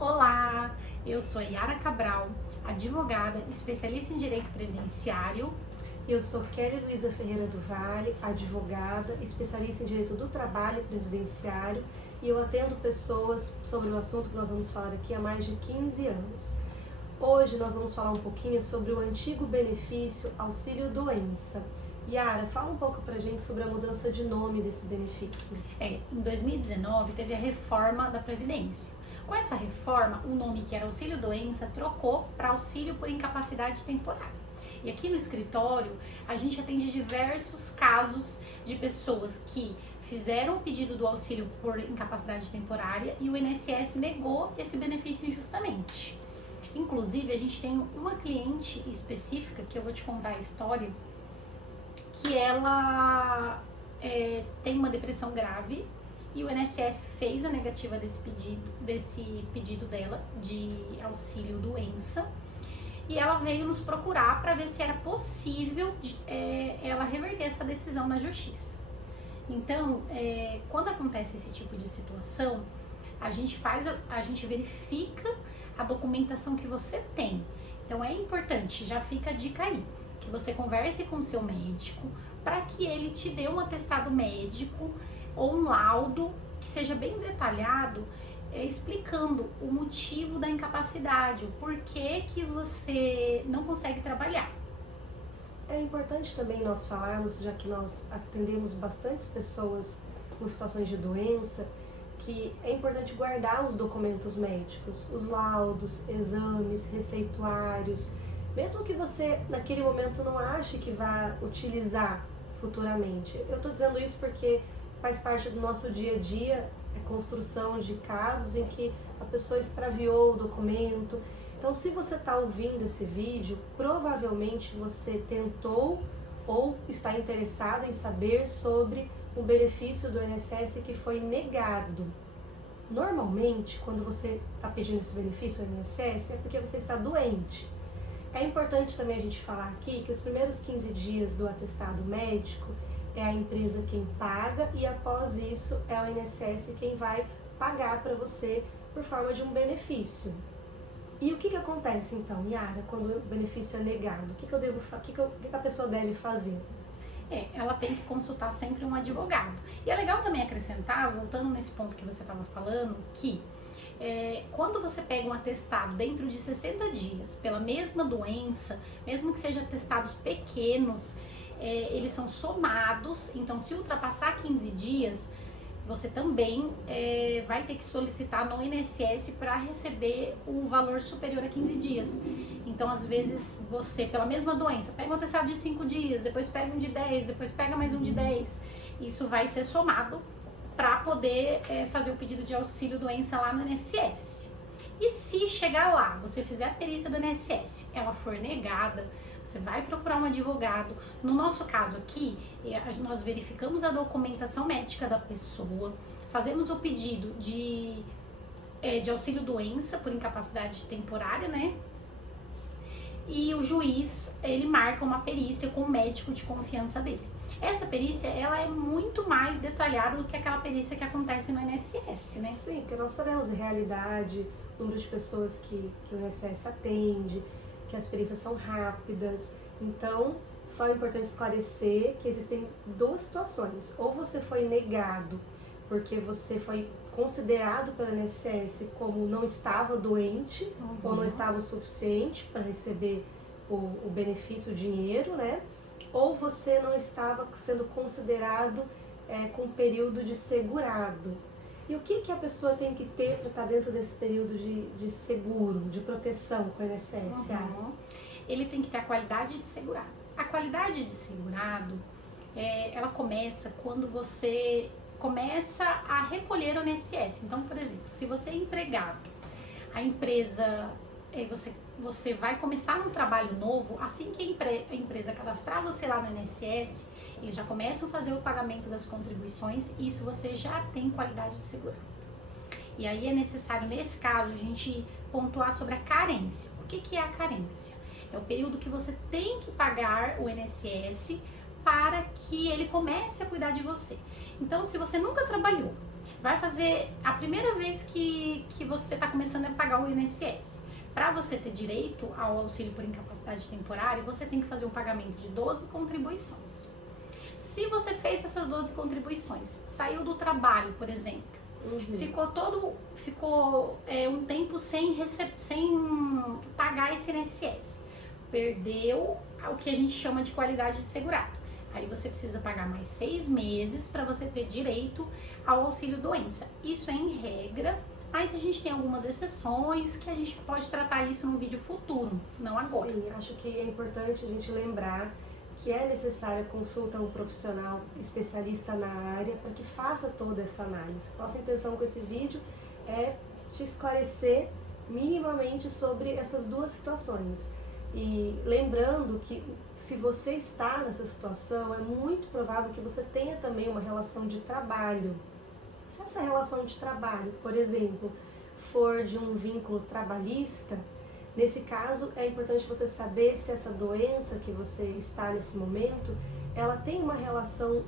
Olá, eu sou Yara Cabral, advogada, especialista em direito previdenciário. Eu sou Kelly Luiza Ferreira do Vale, advogada, especialista em direito do trabalho e previdenciário, e eu atendo pessoas sobre o assunto que nós vamos falar aqui há mais de 15 anos. Hoje nós vamos falar um pouquinho sobre o antigo benefício auxílio doença. Yara, fala um pouco pra gente sobre a mudança de nome desse benefício. Em 2019 teve a reforma da Previdência. Com essa reforma, o nome que era auxílio doença trocou para auxílio por incapacidade temporária. E aqui no escritório, a gente atende diversos casos de pessoas que fizeram o pedido do auxílio por incapacidade temporária e o INSS negou esse benefício injustamente. Inclusive, a gente tem uma cliente específica, que eu vou te contar a história, que ela tem uma depressão grave e o INSS fez a negativa desse pedido dela de auxílio doença. E ela veio nos procurar para ver se era possível ela reverter essa decisão na justiça. Então, quando acontece esse tipo de situação, a gente verifica a documentação que você tem. Então, é importante, já fica a dica aí, que você converse com o seu médico para que ele te dê um atestado médico ou um laudo que seja bem detalhado, explicando o motivo da incapacidade, o porquê que você não consegue trabalhar. É importante também nós falarmos, já que nós atendemos bastantes pessoas com situações de doença, que é importante guardar os documentos médicos, os laudos, exames, receituários, mesmo que você naquele momento não ache que vá utilizar futuramente. Eu estou dizendo isso porque faz parte do nosso dia a dia, construção de casos em que a pessoa extraviou o documento. Então, se você está ouvindo esse vídeo, provavelmente você tentou ou está interessado em saber sobre o benefício do INSS que foi negado. Normalmente, quando você está pedindo esse benefício ao INSS, é porque você está doente. É importante também a gente falar aqui que os primeiros 15 dias do atestado médico é a empresa quem paga e após isso é o INSS quem vai pagar para você por forma de um benefício. E o que acontece então, Yara, quando o benefício é negado? O que a pessoa deve fazer? Ela tem que consultar sempre um advogado. E é legal também acrescentar, voltando nesse ponto que você estava falando, que quando você pega um atestado dentro de 60 dias pela mesma doença, mesmo que sejam atestados pequenos, eles são somados. Então, se ultrapassar 15 dias, você também vai ter que solicitar no INSS para receber o valor superior a 15 dias. Então, às vezes, você, pela mesma doença, pega um atestado de 5 dias, depois pega um de 10, depois pega mais um de 10. Isso vai ser somado para poder fazer o pedido de auxílio doença lá no INSS. E se chegar lá, você fizer a perícia do INSS, ela for negada, você vai procurar um advogado. No nosso caso aqui, nós verificamos a documentação médica da pessoa, fazemos o pedido de auxílio doença por incapacidade temporária, né? E o juiz, ele marca uma perícia com o médico de confiança dele. Essa perícia, ela é muito mais detalhada do que aquela perícia que acontece no INSS, né? Sim, porque nós sabemos a realidade, o número de pessoas que o INSS atende, que as perícias são rápidas. Então, só é importante esclarecer que existem duas situações. Ou você foi negado porque você foi considerado pelo INSS como não estava doente, ou não estava o suficiente para receber o benefício, o dinheiro, né? Ou você não estava sendo considerado com período de segurado. E o que a pessoa tem que ter para estar dentro desse período de seguro, de proteção com o INSS? Ele tem que ter a qualidade de segurado. A qualidade de segurado, ela começa quando você começa a recolher o INSS. Então, por exemplo, se você é empregado, a empresa, você vai começar um trabalho novo, assim que a empresa cadastrar você lá no INSS, eles já começam a fazer o pagamento das contribuições, e isso você já tem qualidade de segurado. E aí é necessário, nesse caso, a gente pontuar sobre a carência. O que é a carência? É o período que você tem que pagar o INSS para que ele comece a cuidar de você. Então, se você nunca trabalhou, vai fazer a primeira vez que você está começando a pagar o INSS. Para você ter direito ao auxílio por incapacidade temporária, você tem que fazer um pagamento de 12 contribuições. Se você fez essas 12 contribuições, saiu do trabalho, por exemplo, ficou um tempo sem pagar esse INSS, perdeu o que a gente chama de qualidade de segurado. Aí você precisa pagar mais 6 meses para você ter direito ao auxílio doença. Isso é em regra, mas a gente tem algumas exceções que a gente pode tratar isso num vídeo futuro, não agora. Sim, acho que é importante a gente lembrar que é necessária consulta a um profissional especialista na área para que faça toda essa análise. Nossa intenção com esse vídeo é te esclarecer minimamente sobre essas duas situações. E lembrando que se você está nessa situação, é muito provável que você tenha também uma relação de trabalho. Se essa relação de trabalho, por exemplo, for de um vínculo trabalhista, nesse caso é importante você saber se essa doença que você está nesse momento, ela tem uma relação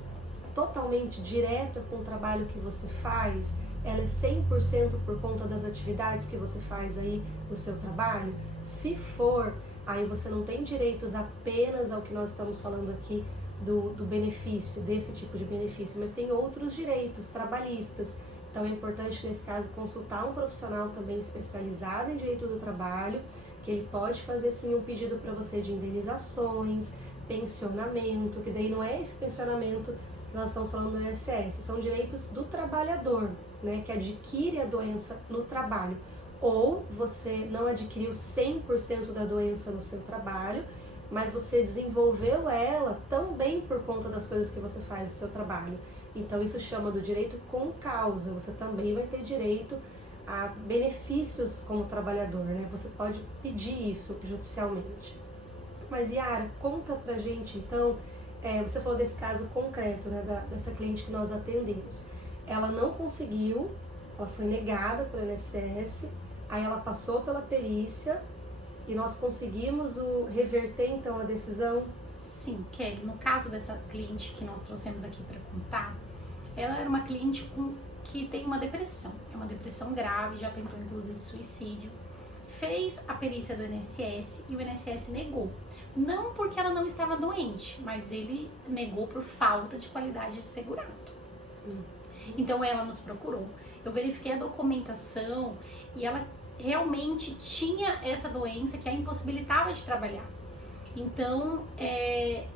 totalmente direta com o trabalho que você faz, ela é 100% por conta das atividades que você faz aí no seu trabalho. Se for, aí você não tem direitos apenas ao que nós estamos falando aqui do benefício, desse tipo de benefício, mas tem outros direitos trabalhistas. Então é importante, nesse caso, consultar um profissional também especializado em direito do trabalho, que ele pode fazer sim um pedido para você de indenizações, pensionamento, que daí não é esse pensionamento que nós estamos falando do INSS, são direitos do trabalhador, né, que adquire a doença no trabalho. Ou você não adquiriu 100% da doença no seu trabalho, mas você desenvolveu ela também por conta das coisas que você faz no seu trabalho. Então isso chama do direito com causa, você também vai ter direito a benefícios como trabalhador, né? Você pode pedir isso judicialmente. Mas Yara, conta pra gente então, você falou desse caso concreto, né, dessa cliente que nós atendemos. Ela não conseguiu, ela foi negada para o INSS, aí ela passou pela perícia e nós conseguimos reverter então a decisão? Sim, Kelly, no caso dessa cliente que nós trouxemos aqui para contar, ela era uma cliente que tem uma depressão, é uma depressão grave, já tentou inclusive suicídio, fez a perícia do INSS e o INSS negou. Não porque ela não estava doente, mas ele negou por falta de qualidade de segurado. Então ela nos procurou, eu verifiquei a documentação e ela realmente tinha essa doença que a impossibilitava de trabalhar. Então é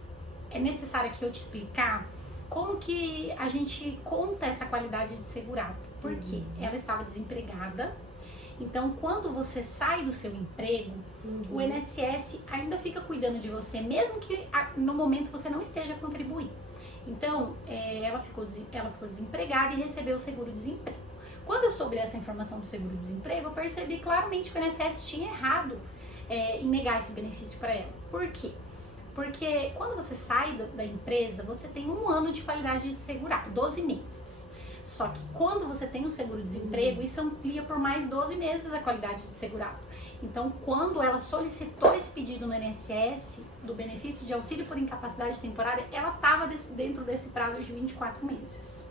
necessário que eu te explicar como que a gente conta essa qualidade de segurado. Por quê? Ela estava desempregada. Então, quando você sai do seu emprego, o INSS ainda fica cuidando de você, mesmo que no momento você não esteja contribuindo. Então, ela ficou desempregada e recebeu o seguro-desemprego. Quando eu soube dessa informação do seguro-desemprego, eu percebi claramente que o INSS tinha errado em negar esse benefício para ela. Por quê? Porque quando você sai da empresa, você tem 1 ano de qualidade de segurado, 12 meses. Só que quando você tem o seguro-desemprego, isso amplia por mais 12 meses a qualidade de segurado. Então, quando ela solicitou esse pedido no INSS, do benefício de auxílio por incapacidade temporária, ela estava dentro desse prazo de 24 meses.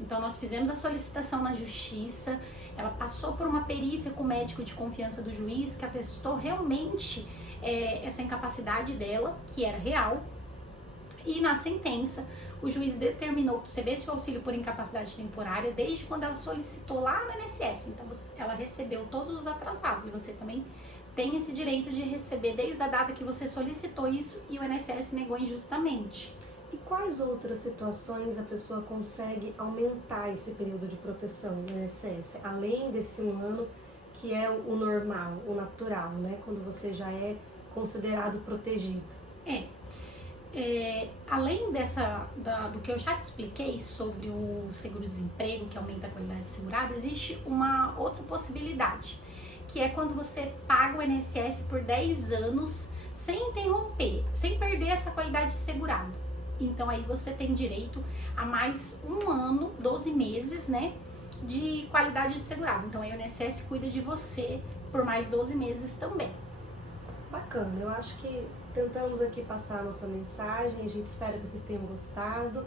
Então, nós fizemos a solicitação na justiça, ela passou por uma perícia com o médico de confiança do juiz, que atestou realmente essa incapacidade dela, que era real. E na sentença, o juiz determinou que recebesse o auxílio por incapacidade temporária desde quando ela solicitou lá no INSS. Então, ela recebeu todos os atrasados e você também tem esse direito de receber desde a data que você solicitou isso e o INSS negou injustamente. E quais outras situações a pessoa consegue aumentar esse período de proteção no INSS, além desse 1 ano que é o normal, o natural, né? Quando você já é considerado protegido? Além do que eu já te expliquei sobre o seguro-desemprego, que aumenta a qualidade de segurado, existe uma outra possibilidade, que é quando você paga o INSS por 10 anos sem interromper, sem perder essa qualidade de segurado. Então aí você tem direito a mais 1 ano, 12 meses, né, de qualidade de segurado. Então aí o INSS cuida de você por mais 12 meses também. Bacana, eu acho que tentamos aqui passar a nossa mensagem, a gente espera que vocês tenham gostado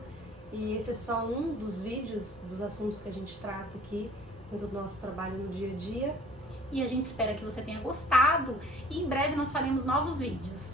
E esse é só um dos vídeos, dos assuntos que a gente trata aqui dentro do nosso trabalho no dia a dia. E a gente espera que você tenha gostado e em breve nós faremos novos vídeos.